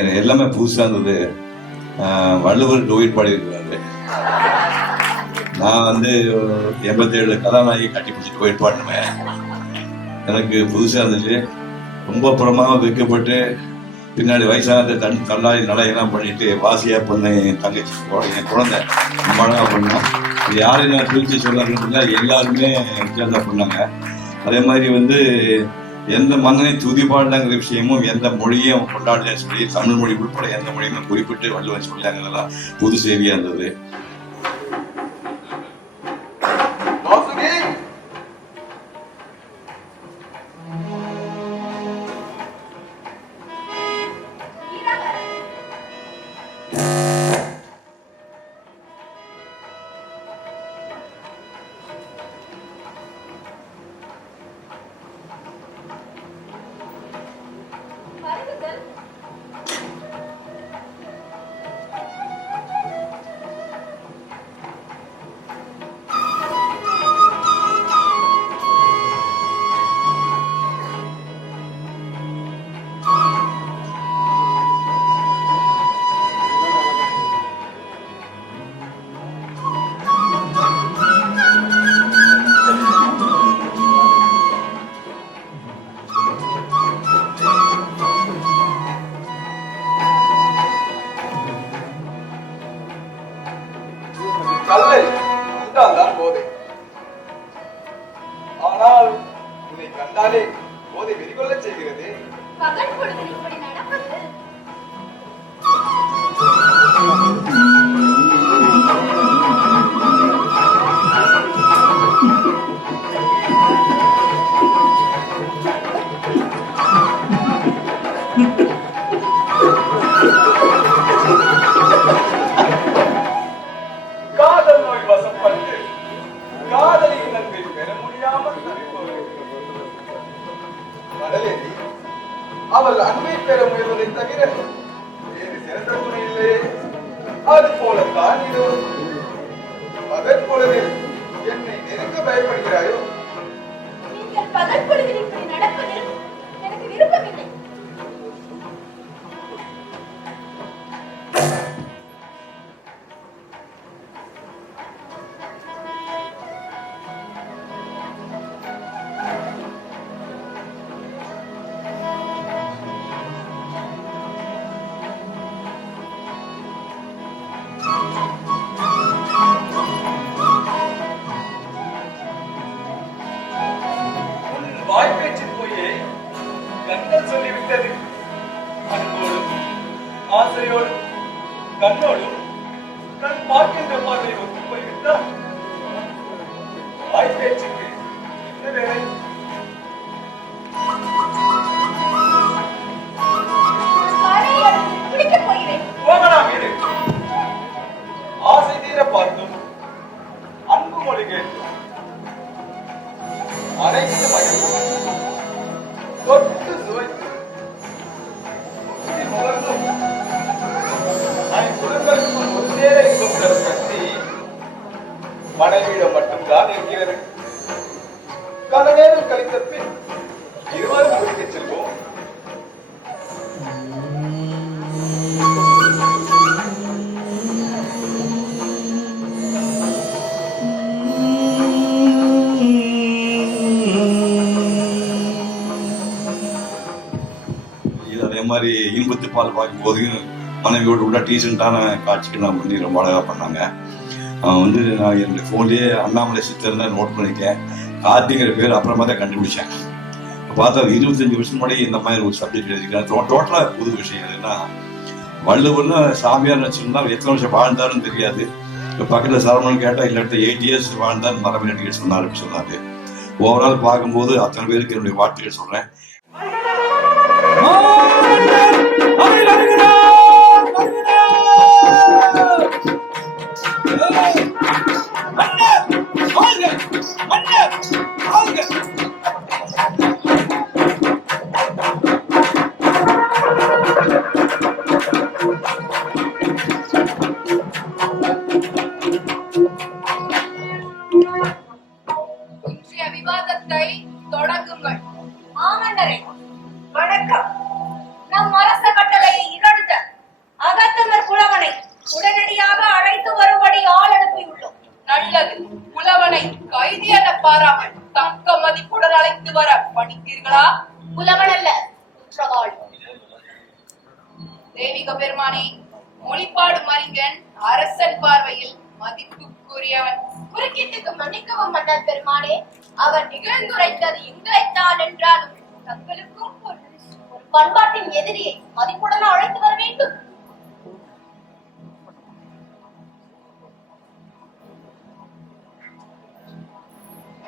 எனக்கு எல்லாமே புதுசாக இருந்தது வள்ளுவர் டோயிட் பாடியிருக்கிறாரு. நான் வந்து எண்பத்தேழு கதாநாயகி கட்டி பிடிச்சி டோயிட் பாடினேன் எனக்கு புதுசாக இருந்துச்சு. ரொம்ப புறமாக வைக்கப்பட்டு பின்னாடி வயசானதை தன் தள்ளாடி நடையெல்லாம் பண்ணிட்டு வாசியா பண்ண என் தங்கச்சி என் குழந்தை ரொம்ப அழகா பண்ணோம் இது யாரையும் நான் பிரித்து சொல்லாருன்னா எல்லாருமே வித்தியாசம் பண்ணாங்க. அதே மாதிரி வந்து எந்த மன்னனை துதி பாடலங்கிற விஷயமும் எந்த மொழியும் கொண்டாடலன்னு சொல்லி தமிழ் மொழி உட்பட எந்த மொழியுமே குறிப்பிட்டு வள்ளுவன் சொல்லாங்கிறதெல்லாம் புது செய்தியா இருந்தது. உண்டால்தான் போதை ஆனால் உன்னை கண்டாலே போதை வெறிகொள்ள செய்கிறது? பகல் பொழுது இப்படி நடப்பது மனைவியிடம் மட்டும்தான் இருக்கிறது. கன நேரம் கழித்த பின் இருவரும் குளிக்கச் செல்வோம். மாதிரி இன்பத்து பால் பார்க்கும்போது மனைவியோடு உள்ள டீசெண்டான காட்சிக்கு நான் பண்ணி ரொம்ப அழகாக பண்ணாங்க. அவன் வந்து நான் என்னுடைய ஃபோன்லேயே அண்ணாமலை சித்தர் தான் நோட் பண்ணியிருக்கேன் கார்த்திங்கிற பேர் அப்புறமா தான் கண்டுபிடிச்சேன். பார்த்தா அது இருபத்தஞ்சு வருஷம் முன்னாடி இந்த மாதிரி ஒரு சப்ஜெக்ட் எழுதிக்கிறேன் டோட்டலாக புது விஷயம். என்னன்னா வள்ளுவர்னா சாமியார் வச்சுருந்தா எத்தனை வருஷம் வாழ்ந்தாருன்னு தெரியாது. இப்போ பக்கத்தில் சரவணன் கேட்டால் இல்லாட்ட எயிட் இயர்ஸ் வாழ்ந்தார் மரபு நடிகர் சொன்னார் அப்படின்னு சொன்னாரு. ஓவரால் பார்க்கும்போது அத்தனை பேருக்கு என்னுடைய வாழ்த்துக்கள் சொல்கிறேன் இன்றைய விடாமல் தக்க மதிப்புடன் அழைத்து வர பணித்தீர்களா புலவன் அல்ல குற்றவாள். தெய்வீக பெருமானே மொழிப்பாடு மறிஞன் அரசன் பார்வையில் மதிப்புக்குரியவன். குறுக்கிட்டுக்கு மன்னிக்கவும் மன்னர் பெருமானே. அவர் நிகழ்ந்துரைத்தது எங்களைத்தான் என்றாலும் தங்களுக்கும் ஒரு பண்பாட்டின் எதிரியை மதிப்புடன் அழைத்து வர வேண்டும்.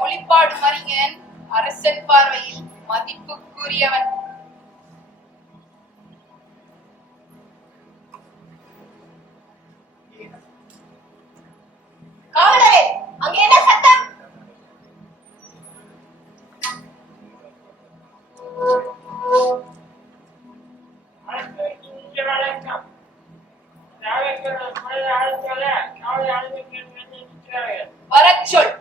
ஒளிப்பாடு மறிஞன் அரசன் பார்வையில் மதிப்புக்குரியவன். காவலரே அங்கே என்ன சத்தம்? வரச் சொல்.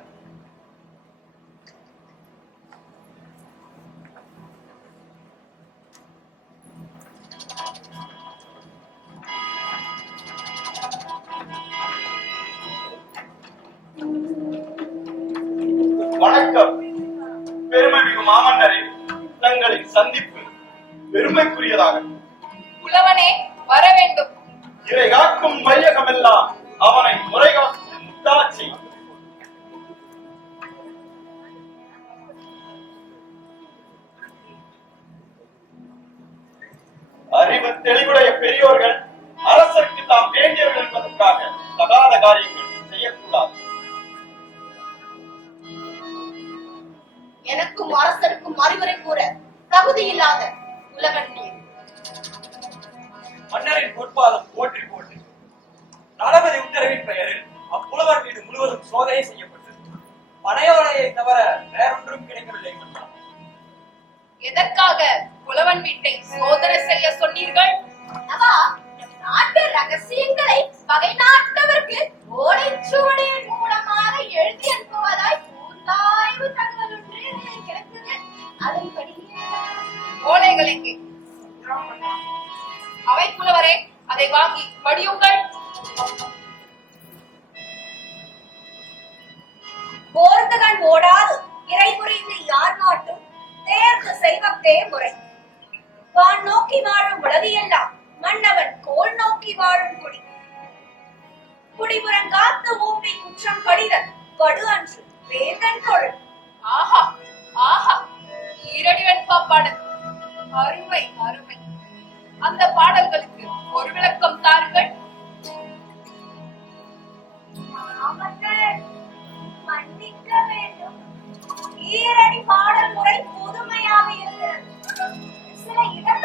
வணக்கம். பெருமைமிகு மாமன்னரே தங்களின் சந்திப்பு பெருமைக்குரியதாக. புலவனே வர வேண்டும். இதை காக்கும் வையகமெல்லாம் அவனை முறை காக்கும் முத்தாட்சி அறிவு தெளிவுடைய பெரியோர்கள் அரசருக்கு தாம் வேண்டியவர்கள் என்பதற்காக தகாத காரியங்கள் அறிவுரை கூற தகுதி இல்லாத உலகன் நீர் மன்னரின் பொற்பாதம் போற்றி போற்றி தளபதி உத்தரவின் பெயரில் அப்புலவர் வீடு முழுவதும் சோதனை செய்யப்பட்டது பனையோலையை தவிர வேறொன்றும் கிடைக்கவில்லை எதற்காக புலவன் வீட்டை சோதனை செய்ய சொன்னீர்கள்? நம் நாட்டு ரகசியங்களை பகை நாட்டவருக்கு ஓலைச்சுவடியின் மூலமாக எழுதி அனுப்புவதாய் கூர்ந்தாய்வு தகவல் ஒன்று கிடைத்தது அதன்படி ஓலைகள் எங்கே அவை புலவரே அதை வாங்கி படியுங்கள். போர்த்துகன் ஓடாது இறை புரிந்து யார் நாட்டும் தேர்ந்து செய்வத்தே முறை. வான் நோக்கி வாழும் உலகியெல்லாம் மன்னவன் கோல் நோக்கி வாழும் குடி. குடிபுறம் காத்து ஊம்பி குற்றம் கடிதல் படு அன்று வேந்தன் தொழில். ஆஹா ஆஹா. ஈரடிவன் பாடல் அருமை அருமை. அந்த பாடல்களுக்கு ஒரு விளக்கம் தாருங்கள். மன்னிக்க வேண்டும். ஈரடி பாடல் முறை புதுமையாக இருக்கிறது சில இடங்களில்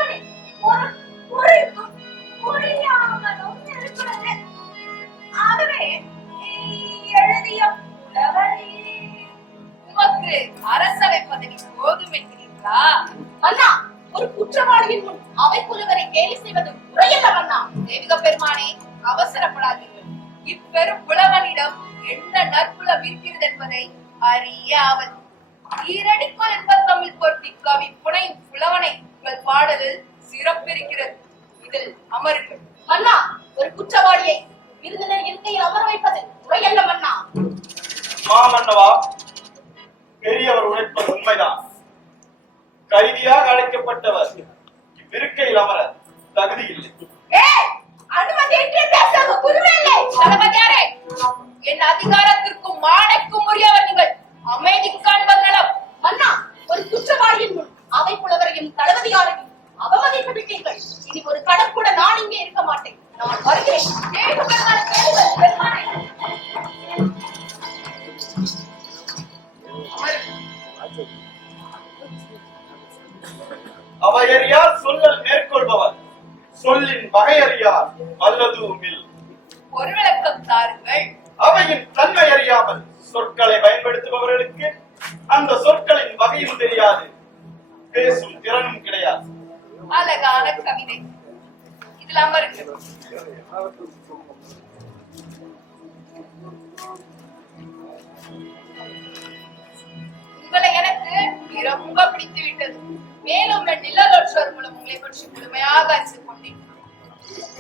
குற்றவாளியின் முன் அவை புலவரை கேலி செய்வது முறையல்லவண்ணா. தேவிக பெருமானே அவசரப்படாதீர்கள். இப்பெரும் புலவனிடம் என்ன நற்புலம் இருக்கிறது என்பதை அறிய அவன் ஈரடிக்கோல் என்பது தமிழ் பொருத்தி கவி புனையும் புலவனை உங்கள் பாடலில் சிறப்பிருக்கிறது. இதில் அமருங்கள். மன்னா ஒரு குற்றவாளியை விருந்தினர் இருக்கையில் அமர வைப்பது முறையல்ல மன்னா மாமன்னவா பெரியவர் உழைப்பது உண்மைதான். கைதியாக அழைக்கப்பட்டவர் இவ்விருக்கையில் அமர தகுதி இல்லை. ஏய் என் அதிகாரத்திற்கும் மானைக்கும் உரியவர் நீங்கள். அமைதி காண்பது நலம் மன்னா ஒரு குற்றவாளியின் முன் அவை புலவரையும் தளபதியாரையும் அவமதித்து விட்டீர்கள். இனி ஒரு இல்லாம இருக்கு உங்களை எனக்கு ரொம்ப பிடித்து விட்டது. மேலும் என் நிழலொற்றோர் மூலம் உங்களை பற்றி முழுமையாக அறிந்து கொண்டேன்.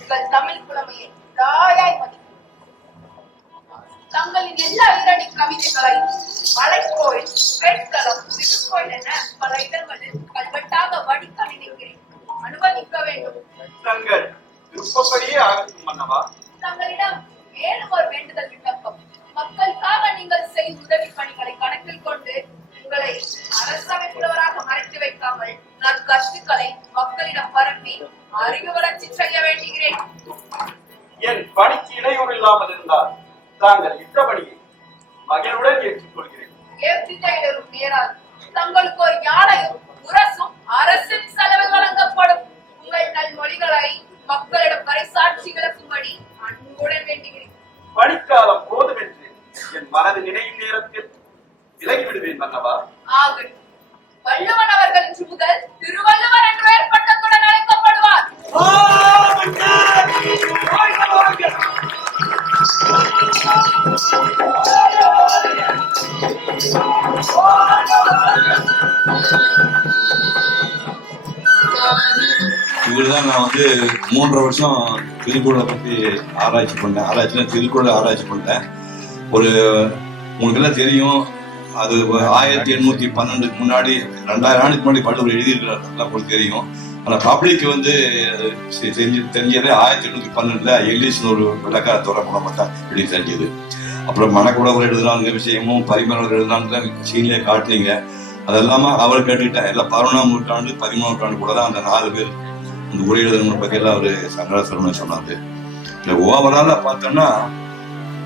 உங்கள் தமிழ் புலமையை தாயாய் மதிக்கிறேன் தங்களின் எல்லா ஈரடி கவிதைகளையும் மலைக்கோயில் பெண்களம் திருக்கோயில் என பல இடங்களில் கல்வெட்டாக வடிக்க நினைக்கிறேன் அனுமதிக்க வேண்டும். தங்கள் படித்தே ஆகட்டும் மன்னவா தங்களிடம் மேலும் ஒரு வேண்டுதல் விண்ணப்பம். மக்களுக்காக நீங்கள் செய்யும் உதவி பணிகளை கணக்கில் கொண்டு உங்களை அரசவை புலவராக மறைத்து வைக்காமல் நற்கருத்துக்களை மக்களிடம் பரப்பி அறிவு வளர்ச்சி செய்ய வேண்டுகிறேன். என் பணிக்கு இடையூறு இல்லாமல் இருந்தால் தாங்கள் இட்டபடியை மகிழ்வுடன் ஏற்றுக்கொள்கிறேன். ஏற்றிட்டும் நேரால் தங்களுக்கு ஒரு யானையும் முரசும் அரசின் செலவு வழங்கப்படும். உங்கள் நல்மொழிகளை மக்களிடம் பறைசாட்சி விளக்கும்படி அன்புடன் வேண்டுகிறேன். பணிக்காலம் போதும் என்று என் மனது நினையும் நேரத்தில் விலகி விடுவேன் மன்னவா. ஆகட்டும். வள்ளுவன் அவர்கள் இன்று முதல் திருவள்ளுவர் என்ற பட்டத்துடன் அழைக்கப்படுவார். இவர்தான் நான் வந்து மூன்றரை வருஷம் திருக்குறளை பற்றி ஆராய்ச்சி பண்ணேன். ஆராய்ச்சினா திருக்குறளை ஆராய்ச்சி பண்ணேன். ஒரு உங்களுக்கு எல்லாம் தெரியும் அது ஆயிரத்தி எண்ணூத்தி பன்னெண்டுக்கு முன்னாடி ரெண்டாயிரம் ஆண்டுக்கு முன்னாடி வள்ளுவர் எழுதியிருக்கிறார் உங்களுக்கு தெரியும். ஆனா பப்ளிக் வந்து செ- தெரிஞ்சு தெரிஞ்சது ஆயிரத்தி எண்ணூத்தி பன்னெண்டுல எல்லிஸ்னு ஒரு விளக்காரத்தோட மூலமா தான் வெளியே தெரிஞ்சது அப்புறம் மணக்குடவர் எழுதுறாங்க விஷயமும் பரிமளவர் எழுதுறாங்க சீனிலே காட்டினீங்க. அதெல்லாம அவர் கேட்டுக்கிட்டேன். எல்லாம் பதினொன்றாம் நூற்றாண்டு பதிமூணாம் நூற்றாண்டு கூட தான் அந்த நாலு பேர் இந்த உரை எழுதணும் பத்தி அவரு சங்கராசரன் சொன்னாரு. இல்லை ஓவரால பார்த்தோம்னா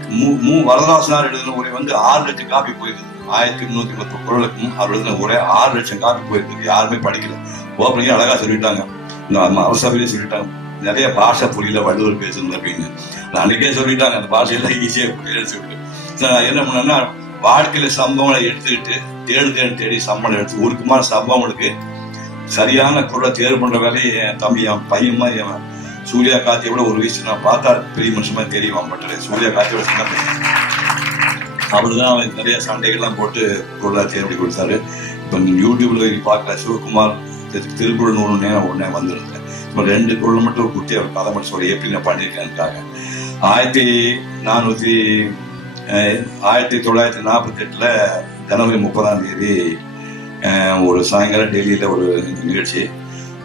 மு மு வரதாசனார் எழுதின உரை வந்து ஆறு லட்சம் காப்பி போயிருக்குது. ஆயிரத்தி முந்நூத்தி பத்து குரலுக்கும் அவர் எழுதின உரை ஆறு லட்சம் காப்பி போயிருக்கு யாருமே படிக்கல. ஓப்பனையும் அழகா சொல்லிட்டாங்க. இந்த அரசபையிலே சொல்லிட்டாங்க. நிறைய பாஷை புரியல வள்ளுவர் பேசுறது அப்படின்னு. நான் அன்னைக்கே சொல்லிட்டாங்க. அந்த பாஷையெல்லாம் ஈஸியாக புரியலன்னு சொல்லிட்டு நான் என்ன பண்ணேன்னா வாழ்க்கையில சம்பவங்களை எடுத்துக்கிட்டு தேடு தேடி தேடி சம்பளம் எடுத்து உருக்குமான சம்பவங்களுக்கு சரியான குரலை தேர்வு பண்ற வேலையை என் தம்பி என் பையன் மாதிரி அவன் சூர்யா காத்தியை விட ஒரு வயசு நான் பார்த்தா பெரிய மனுஷன் மாதிரி தெரியும் பட் சூர்யா காத்தியோட சின்ன பையன். அவர்தான் அவன் நிறைய சண்டைகள்லாம் போட்டு குரலா தேர்வு கொடுத்தாரு. இப்போ யூடியூப்ல பார்க்கல சிவகுமார் திரு- திருக்குறள் நூறு நேரம் உடனே வந்திருந்தேன். இப்போ ரெண்டு குரல் மட்டும் ஒரு குட்டி அவர் கதை மட்டும் சொல்லி எப்படி நான் பண்ணியிருக்கேன்னுக்காக ஆயிரத்தி நானூற்றி ஆயிரத்தி தொள்ளாயிரத்தி நாற்பத்தி எட்டுல ஜனவரி முப்பதாம் தேதி ஒரு சாயங்காலம் டெல்லியில ஒரு நிகழ்ச்சி.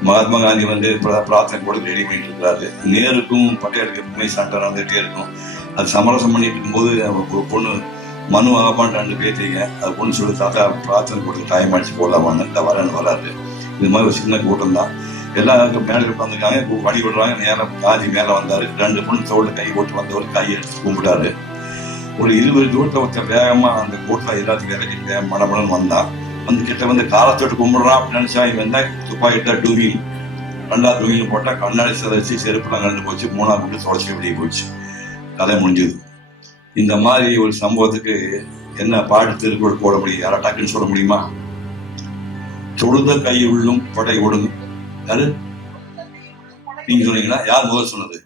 மகாத்மா காந்தி வந்து பிரார்த்தனை கூட ரெடி பண்ணிட்டு இருக்காரு நேருக்கும் பட்டேலுக்கு எப்பவுமே சண்டை நடந்துகிட்டே இருக்கும். அது சமரசம் பண்ணிட்டு இருக்கும்போது ஒரு பொண்ணு மனு ஆகப்பான் ரெண்டு பேர்த்தீங்க அது பொண்ணு சொல்லி தாத்தா பிரார்த்தனை கொடுத்து டைம் அடிச்சு போடலாமான்னு. இந்த வரேன்னு வராது இது மாதிரி ஒரு சின்ன கூட்டம் தான். எல்லாருக்கும் மேலே உட்காந்துருக்காங்க வழி விடுறாங்க. நேரம் காந்தி மேலே வந்தாரு. ரெண்டு பொண்ணு தோல்ல கை போட்டு வந்தவர் கையை எடுத்து கும்பிட்டாரு. ஒரு இருபது தூரத்தை ஒருத்தர் வேகமாக அந்த கூட்டத்தில் எல்லாத்துக்கும் இறக்கிட்டு மடமடன்னு வந்தான். வந்து கிட்ட வந்து காலத்தோட்டு கும்பிடுறான் அப்படின்னு நினைச்சா இவன் தான் துப்பாக்கிட்ட டூவில் நல்லா டூவில் போட்டா கண்ணாடி சிதைச்சு செருப்புலாம் கண்டு போச்சு மூணாவது மட்டும் தொடச்சி வெளியே போச்சு. கதை முடிஞ்சது. இந்த மாதிரி ஒரு சம்பவத்துக்கு என்ன பாட்டு திருக்குறள் போட முடியும்? யாரா டக்குன்னு சொல்ல முடியுமா? தொழுத கை உள்ளும் படை ஒடுங்கும். யாரு? நீங்க சொன்னீங்களா? யார் முதல் சொன்னது?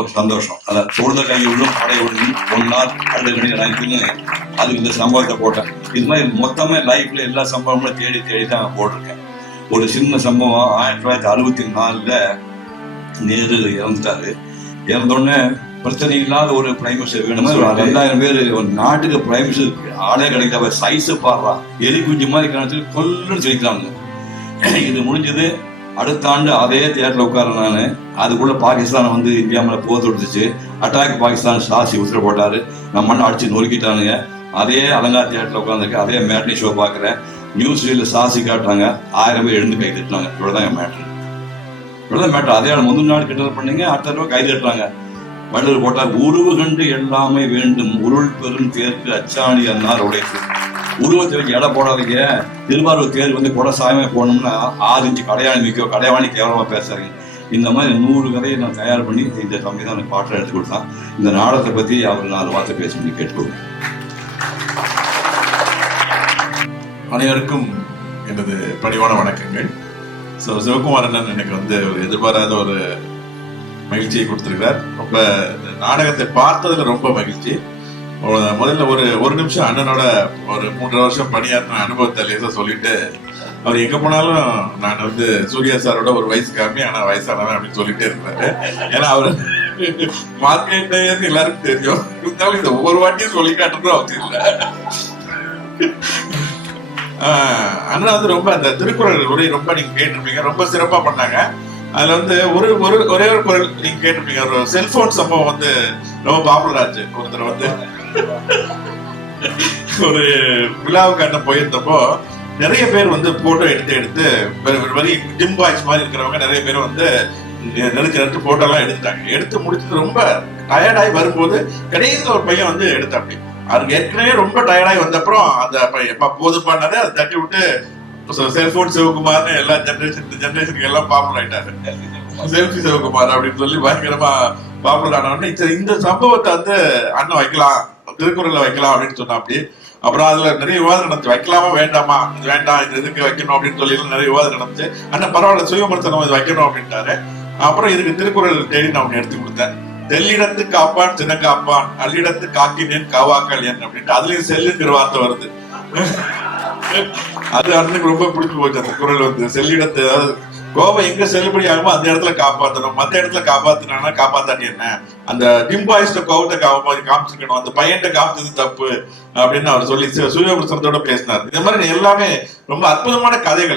ஓகே சந்தோஷம். அதான் தொழுத கை உள்ளும் படை ஒடுங்கும் ஒன்னார் அழுகணி நினைப்புன்னு அதுக்கு இந்த சம்பவத்தை போட்டேன். இது மாதிரி மொத்தமே லைஃப்ல எல்லா சம்பவமும் தேடி தேடி தான் போட்டிருக்கேன். ஒரு சின்ன சம்பவம் ஆயிரத்தி தொள்ளாயிரத்தி அறுபத்தி நாலுல நேரு இறந்துட்டாரு. இறந்தோடனே பிரச்சனை இல்லாத ஒரு பிரைம் மினிஸ்டர் வேணுமா? ஒரு ரெண்டாயிரம் பேர் ஒரு நாட்டுக்கு பிரைம் மினிஸ்டர் ஆளே கிடைக்காத சைஸ் பாடுறா எலி குஞ்சு மாதிரி கிணத்துல கொல்லுன்னு சொல்லிக்கிறாங்க இது முடிஞ்சது அடுத்த ஆண்டு அதே தியேட்டர்ல உட்கார நானு. அதுக்குள்ள பாகிஸ்தான் வந்து இந்தியா மேல போர் தொடுத்துச்சு. அட்டாக் பாகிஸ்தான் சாசி உத்தர போட்டாரு. நம்ம மண்ணை அடிச்சு நொறுக்கிட்டானுங்க. அதே அலங்கார தியேட்டர்ல உட்காந்துருக்கு அதே மேட்னி ஷோ பாக்குறேன் நியூஸ் ரீல சாசி காட்டுறாங்க. ஆயிரம் பேர் எழுந்து கை தட்டினாங்க. இவ்வளவுதான் மேட்ரு இவ்வளவுதான் மேட்ரு அதே ஆள் முந்தின நாள் கிண்டல் பண்ணீங்க. அடுத்த தடவை கை தட்டுறாங்க. வள்ளல் போட்டார் உருவு கண்டு எல்லாமே வேண்டும். உருள் பெரும் தேர்க்கு அச்சாணி அன்னார் உடைத்து. உருவத்தை வச்சு எடை போடாதீங்க. திருவாரூர் தேர் வந்து கூட சாயமே போனோம்னா ஆறு இன்ச்சு கடையாணி நிற்கோ கடையாணி கேவலமாக பேசுறீங்க இந்த மாதிரி நூறு கதையை நான் தயார் பண்ணி இந்த தம்பி தான் எனக்கு பாட்டில் எடுத்து கொடுத்தான். இந்த நாடகத்தை பற்றி அவர் நாலு வார்த்தை பேச முடியும் கேட்டுக்கோங்க. அனைவருக்கும் எனது பணிவான வணக்கங்கள். ஸோ சிவகுமார் அண்ணன் எனக்கு வந்து ஒரு எதிர்பாராத ஒரு மகிழ்ச்சியை கொடுத்துருக்கிறார். ரொம்ப இந்த நாடகத்தை பார்த்ததுல ரொம்ப மகிழ்ச்சி. முதல்ல ஒரு ஒரு நிமிஷம் அண்ணனோட ஒரு மூன்றரை வருஷம் பணியாற்றின அனுபவத்தை லேசா சொல்லிட்டு அவர் எங்க போனாலும் நான் வந்து சூர்யா சாரோட ஒரு வயசு கம்மி ஆனா வயசானவன் அப்படின்னு சொல்லிட்டே இருந்தாரு ஏன்னா அவர் மார்க்கெட் எல்லாருக்கும் தெரியும். இருந்தாலும் இந்த ஒவ்வொரு வாட்டியும் சொல்லி காட்டுறதும் அவசியம் இல்லை. ஆஹ் அண்ணா வந்து ரொம்ப அந்த திருக்குறள் உரை ரொம்ப நீங்க கேட்டிருப்பீங்க. ரொம்ப சிறப்பா பண்ணாங்க. அதுல வந்து ஒரு ஒரு ஒரே ஒரு குரல் நீங்க கேட்டிருப்பீங்க. ஒரு செல்போன் சம்பவம் வந்து ரொம்ப பாப்புலர் ஆச்சு. ஒருத்தர் வந்து ஒரு விழாவுக்காண்ட போயிருந்தப்போ நிறைய பேர் வந்து போட்டோ எடுத்து எடுத்து வெரி டிம் பாய்ஸ் மாதிரி இருக்கிறவங்க நிறைய பேர் வந்து நெருக்கி நெருக்கி போட்டோ எல்லாம் எடுத்துட்டாங்க எடுத்து முடிச்சுட்டு ரொம்ப டயர்டாகி வரும்போது கடைசியில் ஒரு பையன் வந்து எடுத்தாப்படி அவருக்கு ஏற்கனவே ரொம்ப டயர்டாகி வந்தப்புறம் அந்த பையன் எப்ப போது பண்ணதை அதை தட்டி விட்டு செல்போன் சிவகுமார்னு எல்லா ஜென்ரேஷன் ஜென்ரேஷனுக்கு எல்லாம் பாப்புலர் ஆயிட்டாரு. செல்ஃபி சிவகுமார் அப்படின்னு சொல்லி பயங்கரமா பாப்புலர் ஆன சரி இந்த சம்பவத்தை வந்து அண்ணன் வைக்கலாம் திருக்குறள்ல வைக்கலாம் அப்படின்னு சொன்னா அப்படி அப்புறம் அதுல நிறைய விவாதம் நடந்துச்சு. வைக்கலாமா வேண்டாமா? இது வேண்டாம் இது எதுக்கு வைக்கணும் அப்படின்னு சொல்லி நிறைய விவாதம் நடந்துச்சு. அண்ணன் பரவாயில்ல சுயமர்த்தனம் இது வைக்கணும் அப்படின்ட்டாரு. அப்புறம் இதுக்கு திருக்குறள் தேடி நான் ஒண்ணு எடுத்து கொடுத்தேன். தெல்லிடத்து காப்பான் சின்ன காப்பான் அல்லிடத்து காக்கினேன் காவாக்கள் என் அப்படின்ட்டு. அதுலயும் செல்லுங்கிற வார்த்தை வருது. அது அண்ணனுக்கு ரொம்ப பிடிச்சு போச்சு அந்த குரல் வந்து. செல்லிடத்து அதாவது கோபம் எங்க செல்லுபடி ஆகுமோ அந்த இடத்துல காப்பாத்தணும். மத்த இடத்துல காப்பாத்தினா காப்பாத்தாட்டி என்ன? அந்த டிம்பாயிஸ்ட கோபத்தை காம காமிச்சிருக்கணும். அந்த பையன்கிட்ட காமிச்சது தப்பு அப்படின்னு அவர் சொல்லி சு- சூரியபிரசனத்தோட பேசினார். இந்த மாதிரி எல்லாமே ரொம்ப அற்புதமான கதைகள்.